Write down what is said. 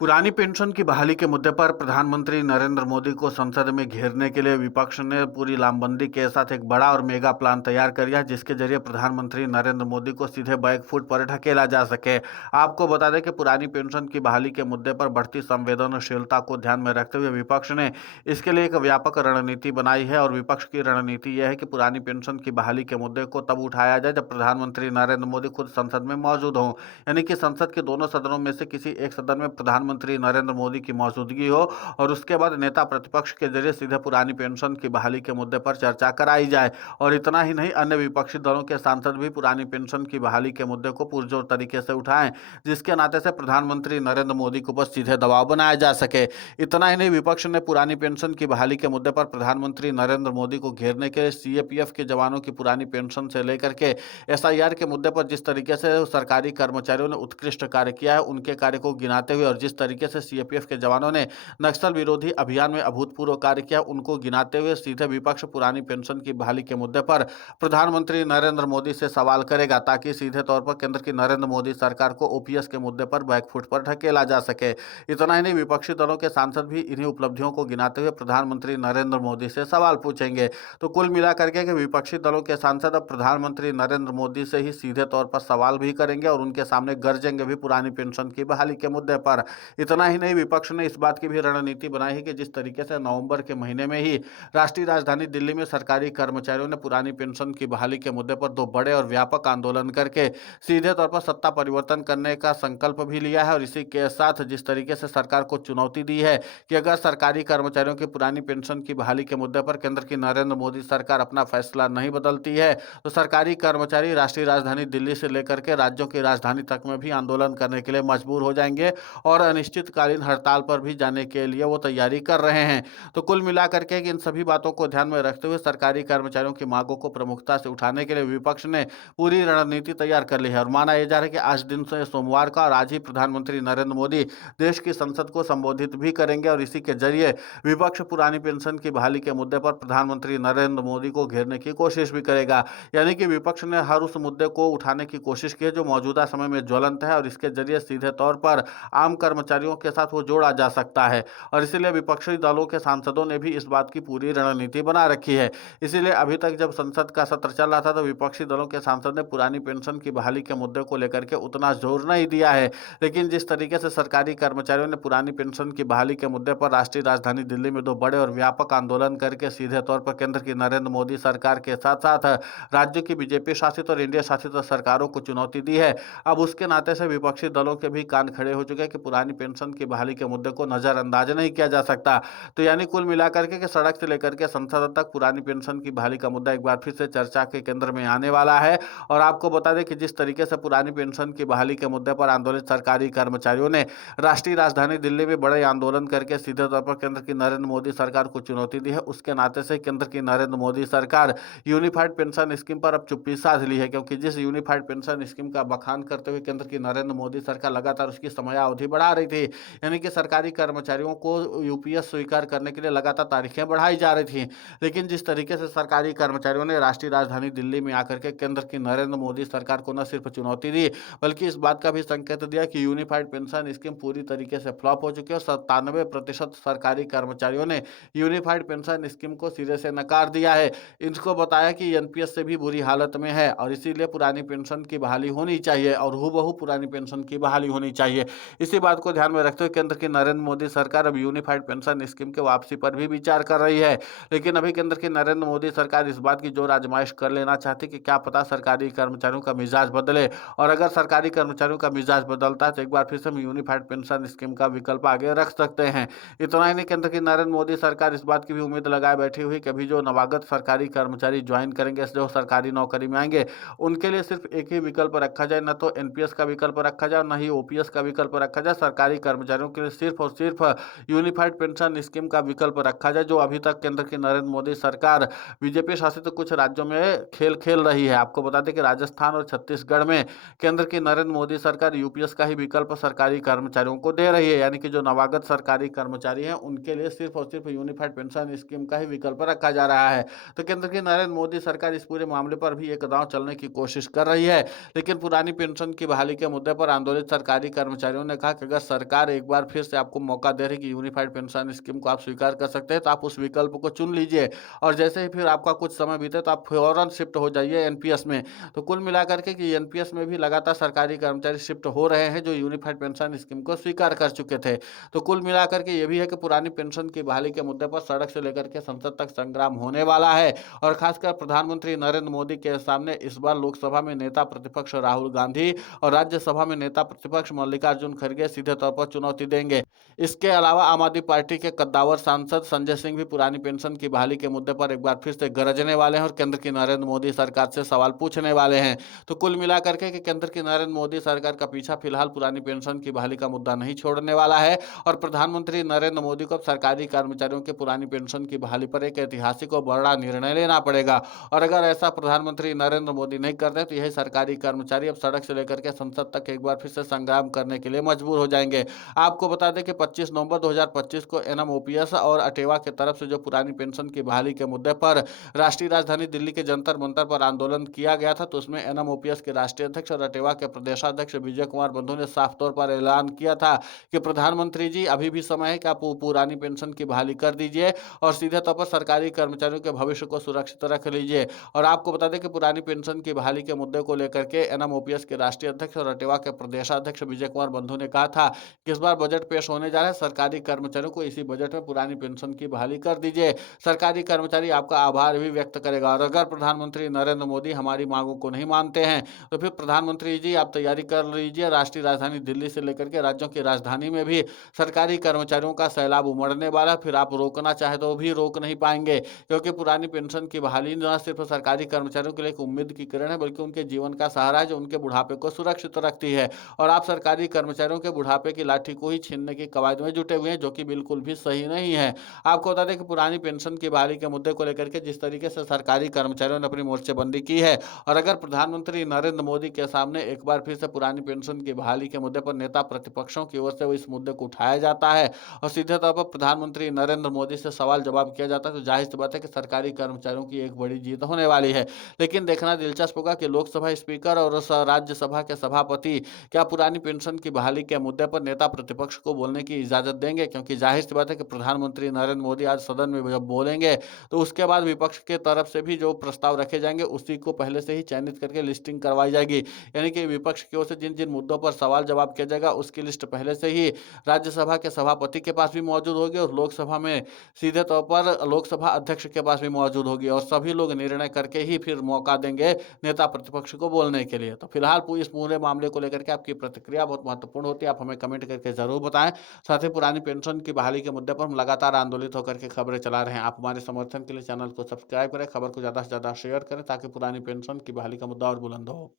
पुरानी पेंशन की बहाली के मुद्दे पर प्रधानमंत्री नरेंद्र मोदी को संसद में घेरने के लिए विपक्ष ने पूरी लामबंदी के साथ एक बड़ा और मेगा प्लान तैयार कर दिया, जिसके जरिए प्रधानमंत्री नरेंद्र मोदी को सीधे बैकफुट पर ढकेला जा सके। आपको बता दें कि पुरानी पेंशन की बहाली के मुद्दे पर बढ़ती संवेदनशीलता को ध्यान में रखते हुए विपक्ष ने इसके लिए एक व्यापक रणनीति बनाई है। और विपक्ष की रणनीति यह है कि पुरानी पेंशन की बहाली के मुद्दे को तब उठाया जाए जब प्रधानमंत्री नरेंद्र मोदी खुद संसद में मौजूद हों, यानी कि संसद के दोनों सदनों में से किसी एक सदन में प्रधानमंत्री नरेंद्र मोदी की मौजूदगी हो और उसके बाद नेता प्रतिपक्ष के जरिए सीधे पुरानी पेंशन की बहाली के मुद्दे पर चर्चा कराई जाए। और इतना ही नहीं, अन्य विपक्षी दलों के सांसद भी पुरानी पेंशन की बहाली के मुद्दे को पुरजोर तरीके से उठाएं, जिसके नाते से प्रधानमंत्री नरेंद्र मोदी के ऊपर सीधे दबाव बनाया जा सके। इतना ही नहीं, विपक्ष ने पुरानी पेंशन की बहाली के मुद्दे पर प्रधानमंत्री नरेंद्र मोदी को घेरने के लिए सीएपीएफ के जवानों की पुरानी पेंशन से लेकर के एसआईआर के मुद्दे पर जिस तरीके से सरकारी कर्मचारियों ने उत्कृष्ट कार्य किया है, उनके कार्य को गिनाते हुए, और जिस तरीके से सीएपीएफ के जवानों ने नक्सल विरोधी अभियान में अभूतपूर्व कार्य किया, उनको गिनाते हुए सीधे विपक्ष पुरानी पेंशन की बहाली के मुद्दे पर प्रधानमंत्री नरेंद्र मोदी से सवाल करेगा, ताकि सीधे तौर पर केंद्र की नरेंद्र मोदी सरकार को ओपीएस के मुद्दे पर बैकफुट पर ढकेला जा सके। इतना ही नहीं, विपक्षी दलों के सांसद भी इन्हीं उपलब्धियों को गिनाते हुए प्रधानमंत्री नरेंद्र मोदी से सवाल पूछेंगे। तो कुल मिलाकर के विपक्षी दलों के सांसद अब प्रधानमंत्री नरेंद्र मोदी से ही सीधे तौर पर सवाल भी करेंगे और उनके सामने गरजेंगे भी पुरानी पेंशन की बहाली के मुद्दे पर। इतना ही नहीं, विपक्ष ने इस बात की भी रणनीति बनाई है कि जिस तरीके से नवंबर के महीने में ही राष्ट्रीय राजधानी दिल्ली में सरकारी कर्मचारियों ने पुरानी पेंशन की बहाली के मुद्दे पर दो बड़े और व्यापक आंदोलन करके सीधे तौर पर सत्ता परिवर्तन करने का संकल्प भी लिया है, और इसी के साथ जिस तरीके से सरकार को चुनौती दी है कि अगर सरकारी कर्मचारियों की पुरानी पेंशन की बहाली के मुद्दे पर केंद्र की नरेंद्र मोदी सरकार अपना फैसला नहीं बदलती है, तो सरकारी कर्मचारी राष्ट्रीय राजधानी दिल्ली से लेकर के राज्यों की राजधानी तक में भी आंदोलन करने के लिए मजबूर हो जाएंगे और अनिश्चितकालीन हड़ताल पर भी जाने के लिए वो तैयारी कर रहे हैं। तो कुल मिलाकर के इन सभी बातों को ध्यान में रखते हुए सरकारी कर्मचारियों की मांगों को प्रमुखता से उठाने के लिए विपक्ष ने पूरी रणनीति तैयार कर ली है। और माना यह जा रहा है कि आज दिन से सोमवार का और आज ही प्रधानमंत्री नरेंद्र मोदी देश की संसद को संबोधित भी करेंगे, और इसी के जरिए विपक्ष पुरानी पेंशन की बहाली के मुद्दे पर प्रधानमंत्री नरेंद्र मोदी को घेरने की कोशिश भी करेगा। यानी कि विपक्ष ने हर उस मुद्दे को उठाने की कोशिश की है जो मौजूदा समय में ज्वलंत है, और इसके जरिए सीधे तौर पर आम कर्मचारियों के साथ वो जोड़ा जा सकता है। और इसीलिए विपक्षी दलों के सांसदों ने भी इस बात की पूरी रणनीति बना रखी है। इसीलिए अभी तक जब संसद का सत्र चल रहा था तो विपक्षी दलों के सांसद ने पुरानी पेंशन की बहाली के मुद्दे को लेकर के उतना जोर नहीं दिया है, लेकिन जिस तरीके से सरकारी कर्मचारियों ने पुरानी पेंशन की बहाली के मुद्दे पर राष्ट्रीय राजधानी दिल्ली में दो बड़े और व्यापक आंदोलन करके सीधे तौर पर केंद्र की नरेंद्र मोदी सरकार के साथ साथ राज्य की बीजेपी शासित और इंडिया शासित सरकारों को चुनौती दी है, अब उसके नाते से विपक्षी दलों के भी कान खड़े हो चुके हैं कि पुरानी पेंशन की बहाली के मुद्दे को नजरअंदाज नहीं किया जा सकता। तो यानी कुल मिलाकर के कि सड़क से लेकर के संसद तक पुरानी पेंशन की बहाली का मुद्दा एक बार फिर से चर्चा के केंद्र में आने वाला है। और आपको बता दें कि जिस तरीके से पुरानी पेंशन की बहाली के मुद्दे पर आंदोलित सरकारी कर्मचारियों ने राष्ट्रीय राजधानी दिल्ली में बड़े आंदोलन करके सीधे तौर पर केंद्र की नरेंद्र मोदी सरकार को चुनौती दी है, उसके नाते से केंद्र की नरेंद्र मोदी सरकार यूनिफाइड पेंशन स्कीम पर अब चुप्पी साध ली है, क्योंकि जिस यूनिफाइड पेंशन स्कीम का बखान करते हुए केंद्र की नरेंद्र मोदी सरकार लगातार उसकी समयावधि बढ़ा रही थी, यानी कि सरकारी कर्मचारियों को यूपीएस स्वीकार करने के लिए लगातार तारीखें बढ़ाई जा रही थी, लेकिन जिस तरीके से सरकारी कर्मचारियों ने राष्ट्रीय राजधानी दिल्ली में आकर के केंद्र की नरेंद्र मोदी सरकार को न सिर्फ चुनौती दी, बल्कि इस बात का भी संकेत दिया कि यूनिफाइड पेंशन स्कीम पूरी तरीके से फ्लॉप हो चुकी है। 97% सरकारी कर्मचारियों ने यूनिफाइड पेंशन स्कीम को सिरे से नकार दिया है। इनको बताया कि एनपीएस से भी बुरी हालत में है और इसीलिए पुरानी पेंशन की बहाली होनी चाहिए और हूबहू पुरानी पेंशन की बहाली होनी चाहिए। इसी बात को ध्यान में रखते हुए केंद्र की नरेंद्र मोदी सरकार अब यूनिफाइड पेंशन स्कीम के वापसी पर भी विचार कर रही है, लेकिन अभी केंद्र की नरेंद्र मोदी सरकार इस बात की जोर आजमाइश कर लेना चाहती कि क्या पता सरकारी कर्मचारियों का मिजाज बदले, और अगर सरकारी कर्मचारियों का मिजाज बदलता है तो एक बार फिर से हम यूनिफाइड पेंशन स्कीम का विकल्प आगे रख सकते हैं। इतना ही नहीं, केंद्र की नरेंद्र मोदी सरकार इस बात की भी उम्मीद लगाए बैठी हुई कि अभी जो नवागत सरकारी कर्मचारी ज्वाइन करेंगे, जो सरकारी नौकरी में आएंगे, उनके लिए सिर्फ एक ही विकल्प रखा जाए, न तो एनपीएस का विकल्प रखा जाए न ही ओपीएस का विकल्प रखा जाए। सरकारी कर्मचारियों के लिए सिर्फ और सिर्फ यूनिफाइड पेंशन स्कीम का विकल्प रखा जाए, जो अभी तक केंद्र की नरेंद्र मोदी सरकार बीजेपी शासित कुछ राज्यों में खेल रही है। आपको बता दें कि राजस्थान और छत्तीसगढ़ में केंद्र की नरेंद्र मोदी सरकार यूपीएस का ही विकल्प सरकारी कर्मचारियों को दे रही है, यानी कि जो नवागत सरकारी कर्मचारी हैं उनके लिए सिर्फ और सिर्फ यूनिफाइड पेंशन स्कीम का ही विकल्प रखा जा रहा है। तो केंद्र की नरेंद्र मोदी सरकार इस पूरे मामले पर भी एक दांव चलने की कोशिश कर रही है, लेकिन पुरानी पेंशन की बहाली के मुद्दे पर आंदोलित सरकारी कर्मचारियों ने कहा कि अगर सरकार एक बार फिर से आपको मौका दे रही है कि यूनिफाइड पेंशन स्कीम को आप स्वीकार कर सकते हैं, तो आप उस विकल्प को चुन लीजिए और जैसे ही फिर आपका कुछ समय बीते तो आप फौरन शिफ्ट हो जाइए एनपीएस में। तो कुल मिलाकर के कि एनपीएस में भी लगातार सरकारी कर्मचारी शिफ्ट हो रहे हैं जो यूनिफाइड पेंशन स्कीम को स्वीकार कर चुके थे। तो कुल मिलाकर के ये भी है कि पुरानी पेंशन की बहाली के मुद्दे पर सड़क से लेकर के संसद तक संग्राम होने वाला है और खासकर प्रधानमंत्री नरेंद्र मोदी के सामने इस बार लोकसभा में नेता प्रतिपक्ष राहुल गांधी और राज्यसभा में नेता प्रतिपक्ष मल्लिकार्जुन खड़गे सीधे तौर पर चुनौती देंगे। इसके अलावा आम आदमी पार्टी के कद्दावर सांसद संजय सिंह भी पुरानी पेंशन की बहाली के मुद्दे पर एक बार फिर से गरजने वाले हैं और केंद्र की नरेंद्र मोदी सरकार से सवाल पूछने वाले हैं। तो कुल मिलाकर के कि केंद्र की नरेंद्र मोदी सरकार का पीछा फिलहाल पुरानी पेंशन की बहाली का मुद्दा नहीं छोड़ने वाला है और प्रधानमंत्री नरेंद्र मोदी को अब सरकारी कर्मचारियों के पुरानी पेंशन की बहाली पर एक ऐतिहासिक और बड़ा निर्णय लेना पड़ेगा और अगर ऐसा प्रधानमंत्री नरेंद्र मोदी नहीं करते तो यही सरकारी कर्मचारी अब सड़क से लेकर के संसद तक एक बार फिर से संग्राम करने के लिए मजबूर हो जाएंगे। आपको बता दें कि 25 नवंबर 2025 को एनएमओपीएस और अटेवा की तरफ से जो पुरानी पेंशन की बहाली के मुद्दे पर राष्ट्रीय राजधानी दिल्ली के जंतर मंतर पर आंदोलन किया गया था, तो उसमें एनएमओपीएस के राष्ट्रीय अध्यक्ष और अटेवा के प्रदेशाध्यक्ष विजय कुमार बंधु ने साफ तौर पर ऐलान किया था कि प्रधानमंत्री जी अभी भी समय है कि आप पुरानी पेंशन की बहाली कर दीजिए और सीधे तौर पर सरकारी कर्मचारियों के भविष्य को सुरक्षित रख लीजिए। और आपको बता दें कि पुरानी पेंशन की बहाली के मुद्दे को लेकर के एनएमओपीएस के राष्ट्रीय अध्यक्ष और अटेवा के प्रदेशाध्यक्ष विजय कुमार बंधु ने कहा था कि इस बार बजट पेश होने जा रहा है, सरकारी कर्मचारियों को इसी बजट में पुरानी पेंशन की बहाली कर दीजिए। सरकारी कर्मचारी आपका आभार भी व्यक्त करेगा और अगर प्रधानमंत्री नरेंद्र मोदी हमारी मांगों को नहीं मानते हैं तो फिर प्रधानमंत्री जी आप तैयारी कर लीजिए, राष्ट्रीय राजधानी दिल्ली से लेकर के राज्यों की राजधानी में भी सरकारी कर्मचारियों का सैलाब उमड़ने वाला है। फिर आप रोकना चाहे तो भी रोक नहीं पाएंगे क्योंकि पुरानी पेंशन की बहाली न सिर्फ सरकारी कर्मचारियों के लिए एक उम्मीद की किरण है बल्कि उनके जीवन का सहारा है जो उनके बुढ़ापे को सुरक्षित रखती है। और आप सरकारी कर्मचारियों के बुढ़ापे की लाठी को ही छीनने की कवायद में जुटे हुए हैं जो कि बिल्कुल भी सही नहीं है। आपको बता दें कि पुरानी पेंशन की बहाली के मुद्दे को लेकर के जिस तरीके से सरकारी कर्मचारियों ने अपनी मोर्चेबंदी की है और अगर प्रधानमंत्री नरेंद्र मोदी के सामने एक बार फिर से पुरानी पेंशन की बहाली के मुद्दे पर नेता प्रतिपक्षों की ओर से इस मुद्दे को उठाया जाता है और सीधे तौर पर प्रधानमंत्री नरेंद्र मोदी से सवाल जवाब किया जाता है तो जाहिर सी बात है कि सरकारी कर्मचारियों की एक बड़ी जीत होने वाली है। लेकिन देखना दिलचस्प होगा कि लोकसभा स्पीकर और राज्यसभा के सभापति क्या पुरानी पेंशन की बहाली के मुद्दे पर नेता प्रतिपक्ष को बोलने की इजाजत देंगे, क्योंकि जाहिर सी बात है कि प्रधानमंत्री नरेंद्र मोदी आज सदन में जब बोलेंगे तो उसके बाद विपक्ष के तरफ से भी जो प्रस्ताव रखे जाएंगे उसी को पहले से ही चयनित करके लिस्टिंग करवाई जाएगी। यानी कि विपक्ष की ओर से जिन जिन मुद्दों पर सवाल जवाब किया जाएगा उसकी लिस्ट पहले से ही राज्यसभा के सभापति के पास भी मौजूद होगी और लोकसभा में सीधे तौर पर लोकसभा अध्यक्ष के पास भी मौजूद होगी और सभी लोग निर्णय करके ही फिर मौका देंगे नेता प्रतिपक्ष को बोलने के लिए। तो फिलहाल इस पूरे मामले को लेकर के आपकी प्रतिक्रिया बहुत महत्वपूर्ण होती है, आप हमें कमेंट करके जरूर बताएं। साथ ही पुरानी पेंशन की बहाली के मुद्दे पर हम लगातार आंदोलित होकर के खबरें चला रहे हैं। आप हमारे समर्थन के लिए चैनल को सब्सक्राइब करें, खबर को ज़्यादा से ज़्यादा शेयर करें ताकि पुरानी पेंशन की बहाली का मुद्दा और बुलंद हो।